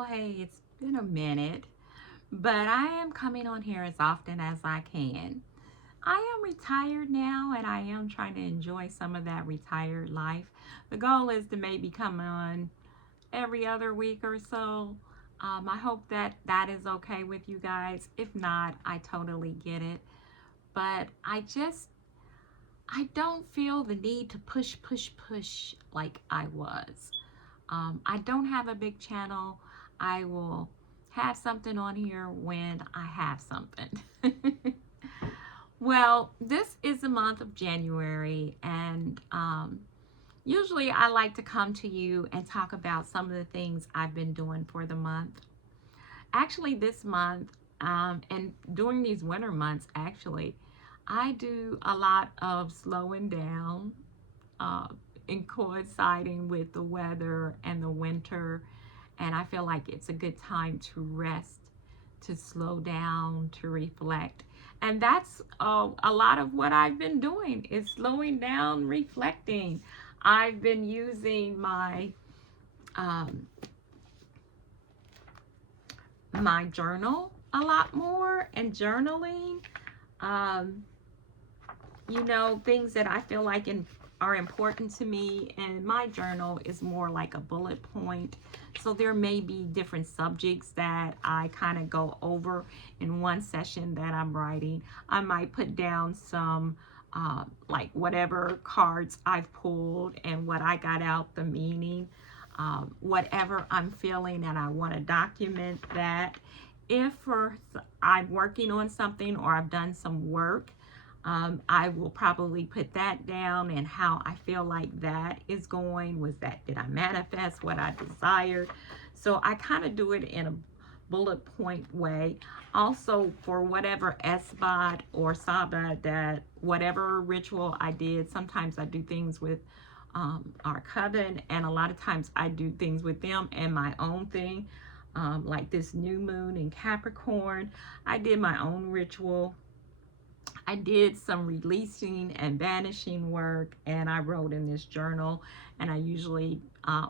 know, hey, it's been a minute, but I am coming on here as often as I can. I am retired now and I am trying to enjoy some of that retired life. The goal is to maybe come on every other week or so. I hope that that is okay with you guys. If not, I totally get it. But I don't feel the need to push like I was. I don't have a big channel. I will have something on here when I have something. Well, this is the month of January, and usually I like to come to you and talk about some of the things I've been doing for the month. Actually, this month, and during these winter months, actually, I do a lot of slowing down uh, and coinciding with the weather and the winter. And I feel like it's a good time to rest, to slow down, to reflect. And that's a lot of what I've been doing is slowing down, reflecting. I've been using um, my journal a lot more and journaling. Um, things that I feel like are important to me. And my journal is more like a bullet point. So there may be different subjects that I kind of go over in one session that I'm writing. I might put down some like whatever cards I've pulled and what I got out, the meaning, whatever I'm feeling, and I want to document that. If I'm working on something or I've done some work, I will probably put that down and how I feel like that is going. Did I manifest what I desired? So I kind of do it in a bullet point way. Also, for whatever SBOT or Sabbath, that whatever ritual I did, sometimes I do things with our coven, and a lot of times I do things with them and my own thing. Like this new moon in Capricorn, I did my own ritual. I did some releasing and banishing work, and I wrote in this journal, and I usually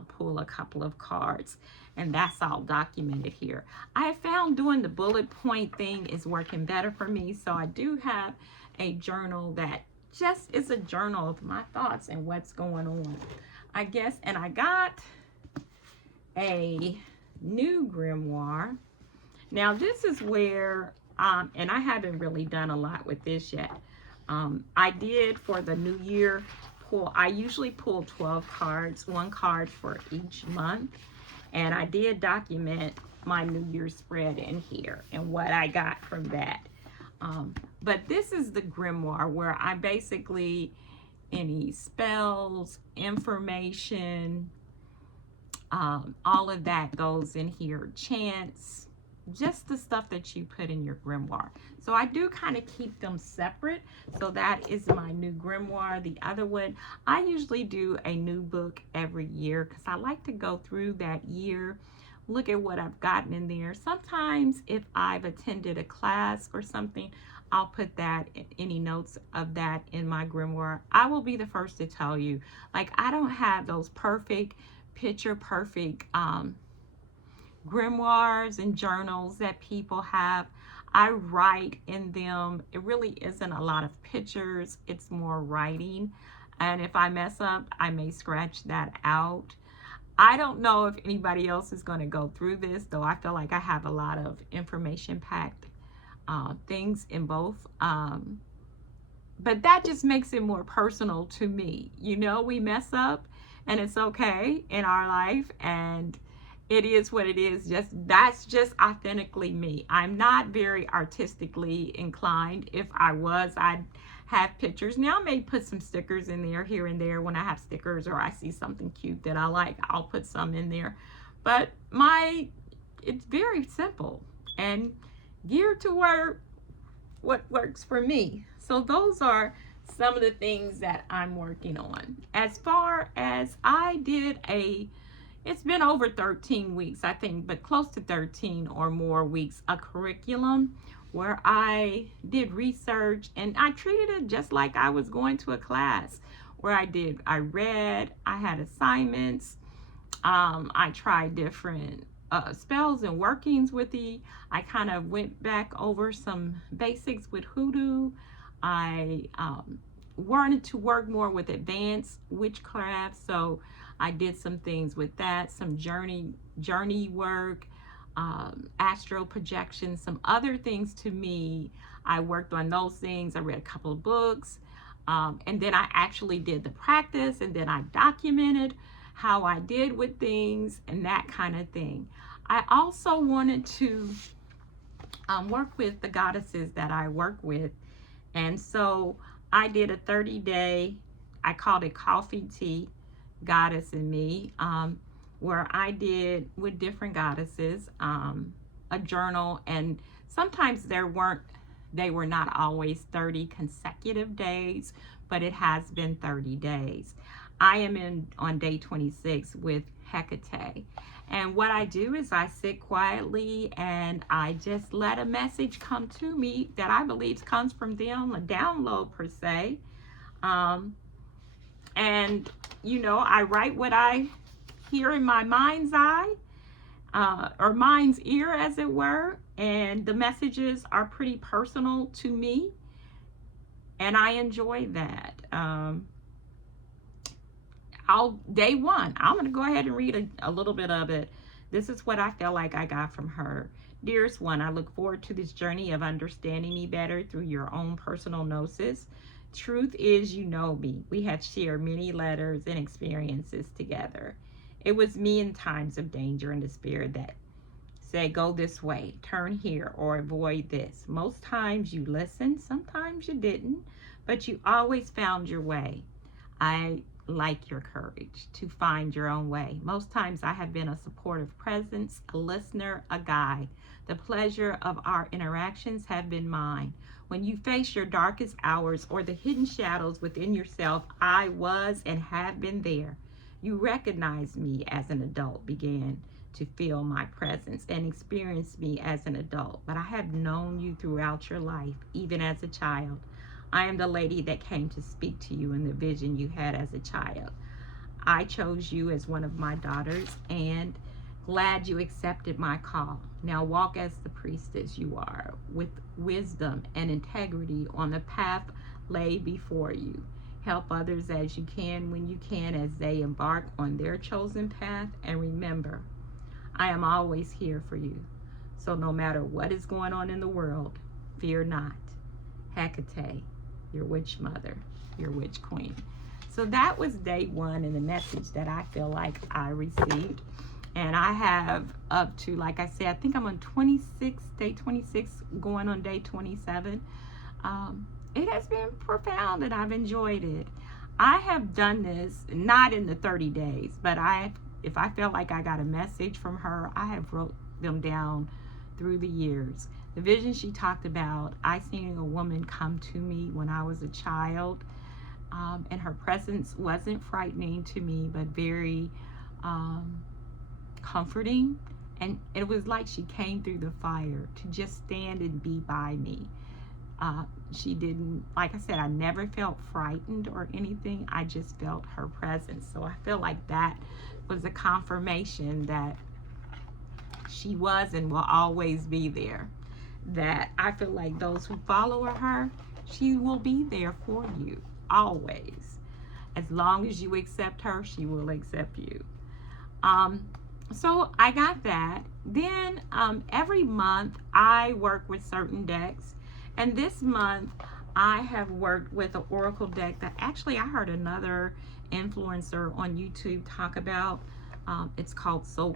pull a couple of cards, and that's all documented here. I have found doing the bullet point thing is working better for me, so I do have a journal that just is a journal of my thoughts and what's going on, I guess. And I got a new grimoire. Now this is where and I haven't really done a lot with this yet. I did for the new year I usually pull 12 cards, one card for each month. And I did document my New Year's spread in here and what I got from that. But this is the grimoire where I basically, any spells, information, all of that goes in here. Chants, just the stuff that you put in your grimoire. So I do kind of keep them separate. So that is my new grimoire. The other one, I usually do a new book every year because I like to go through that year, look at what I've gotten in there. Sometimes if I've attended a class or something, I'll put that, any notes of that in my grimoire. I will be the first to tell you, like, I don't have those perfect, picture perfect grimoires and journals that people have. I write in them. It really isn't a lot of pictures, it's more writing. And if I mess up, I may scratch that out. I don't know if anybody else is going to go through this, though I feel like I have a lot of information packed things in both. But that just makes it more personal to me. We mess up and it's okay in our life, and it is what it is. That's just authentically me. I'm not very artistically inclined. If I was, I'd have pictures. Now I may put some stickers in there here and there when I have stickers or I see something cute that I like. I'll put some in there. But it's very simple and geared toward what works for me. So those are some of the things that I'm working on. As far as it's been over 13 weeks, I think, but close to 13 or more weeks, a curriculum where I did research and I treated it just like I was going to a class where I read, I had assignments, I tried different spells and workings with the, I kind of went back over some basics with hoodoo. I wanted to work more with advanced witchcraft, so I did some things with that, some journey work, astral projection, some other things to me. I worked on those things. I read a couple of books, and then I actually did the practice, and then I documented how I did with things and that kind of thing. I also wanted to work with the goddesses that I work with, and so I did a 30-day, I called it Coffee Tea Goddess in Me, where I did with different goddesses a journal, and sometimes they were not always 30 consecutive days, but it has been 30 days. I am on day 26 with Hecate. And what I do is I sit quietly and I just let a message come to me that I believe comes from them, a download per se. And, I write what I hear in my mind's eye, or mind's ear, as it were. And the messages are pretty personal to me. And I enjoy that. Day one, I'm going to go ahead and read a little bit of it. This is what I feel like I got from her. Dearest one, I look forward to this journey of understanding me better through your own personal gnosis. Truth is, you know me. We have shared many letters and experiences together. It was me in times of danger and despair that said, go this way, turn here, or avoid this. Most times you listened, sometimes you didn't, but you always found your way. I like your courage to find your own way. Most times I have been a supportive presence, a listener, a guide. The pleasure of our interactions have been mine. When you face your darkest hours or the hidden shadows within yourself, I was and have been there. You recognized me as an adult, began to feel my presence and experience me as an adult, but I have known you throughout your life, even as a child. I am the lady that came to speak to you in the vision you had as a child. I chose you as one of my daughters and glad you accepted my call. Now walk as the priestess you are, with wisdom and integrity on the path laid before you. Help others as you can when you can as they embark on their chosen path. And remember, I am always here for you. So no matter what is going on in the world, fear not. Hecate, your witch mother, your witch queen. So that was day one and the message that I feel like I received. And I have up to, like I said, I think I'm on day 26, going on day 27. It has been profound and I've enjoyed it. I have done this not in the 30 days, but if I felt like I got a message from her, I have wrote them down through the years. The vision she talked about, I seen a woman come to me when I was a child, and her presence wasn't frightening to me, but very comforting. And it was like she came through the fire to just stand and be by me. She didn't, like I said, I never felt frightened or anything. I just felt her presence. So I feel like that was a confirmation that she was and will always be there. That I feel like those who follow her, she will be there for you, always. As long as you accept her, she will accept you. So I got that. Then every month I work with certain decks. And this month I have worked with an oracle deck that actually I heard another influencer on YouTube talk about. It's called Soul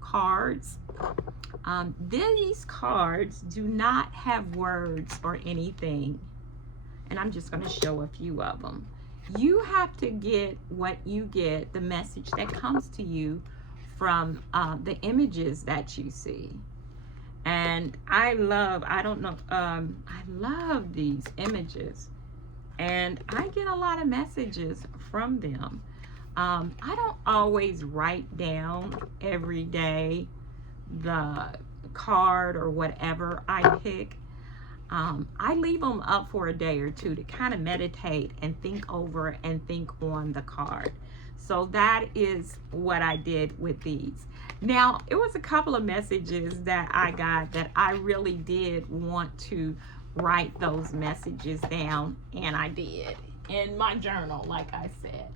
Cards. These cards do not have words or anything. And I'm just going to show a few of them. You have to get what you get, the message that comes to you from the images that you see. And I love these images. And I get a lot of messages from them. I don't always write down every day the card or whatever I pick. I leave them up for a day or two to kind of meditate and think over and think on the card. So that is what I did with these. Now, it was a couple of messages that I got that I really did want to write those messages down, and I did in my journal, like I said.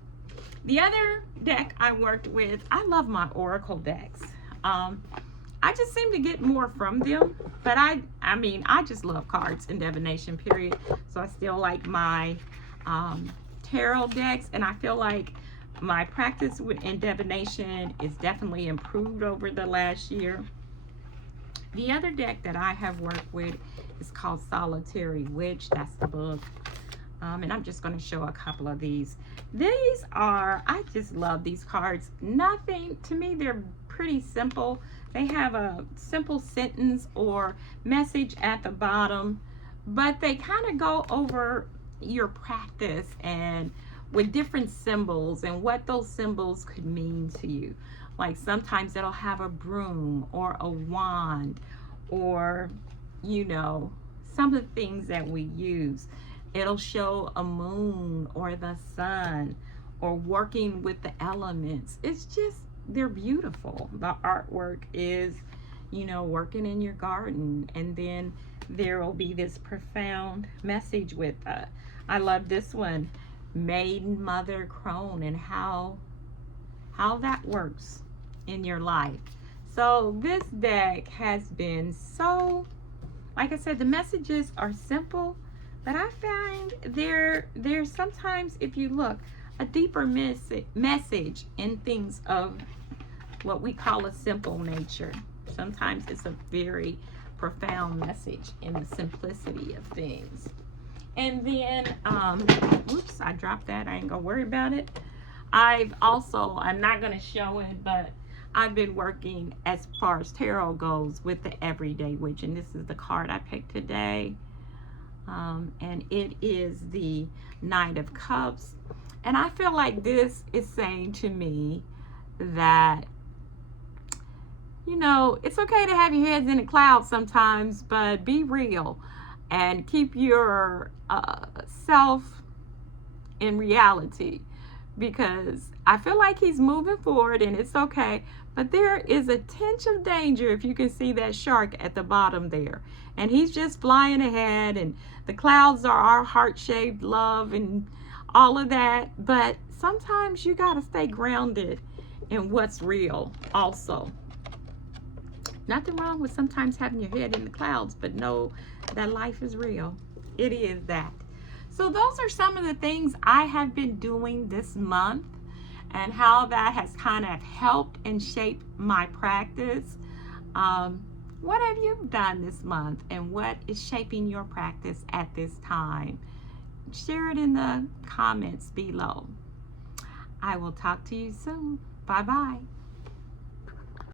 The other deck I worked with, I love my Oracle decks. I just seem to get more from them, but I mean, I just love cards and divination, period. So I still like my tarot decks, and I feel like my practice in divination is definitely improved over the last year. The other deck that I have worked with is called Solitary Witch. That's the book. And I'm just going to show a couple of these. These are, I just love these cards. Nothing, to me, they're pretty simple. They have a simple sentence or message at the bottom, but they kind of go over your practice and with different symbols and what those symbols could mean to you. Like sometimes it'll have a broom or a wand or, you know, some of the things that we use. It'll show a moon or the sun or working with the elements. It's just, they're beautiful. The artwork is, you know, working in your garden, and then there will be this profound message with I love this one, Maiden Mother Crone, and how that works in your life. So this deck has been so, like I said, the messages are simple, but I find there's sometimes, if you look, a deeper message in things of what we call a simple nature. Sometimes it's a very profound message in the simplicity of things. And then, oops, I dropped that. I ain't gonna worry about it. I'm not gonna show it, but I've been working as far as tarot goes with the Everyday Witch, and this is the card I picked today. And it is the Knight of Cups. And I feel like this is saying to me that, you know, it's okay to have your heads in the clouds sometimes, but be real and keep your self in reality, because I feel like he's moving forward and it's okay, but there is a tinge of danger if you can see that shark at the bottom there, and he's just flying ahead, and the clouds are our heart-shaped love and all of that, but sometimes you got to stay grounded in what's real also. Nothing wrong with sometimes having your head in the clouds, but know that life is real. It is that. So those are some of the things I have been doing this month and how that has kind of helped and shaped my practice. What have you done this month, and what is shaping your practice at this time? Share it in the comments below. I will talk to you soon. Bye-bye.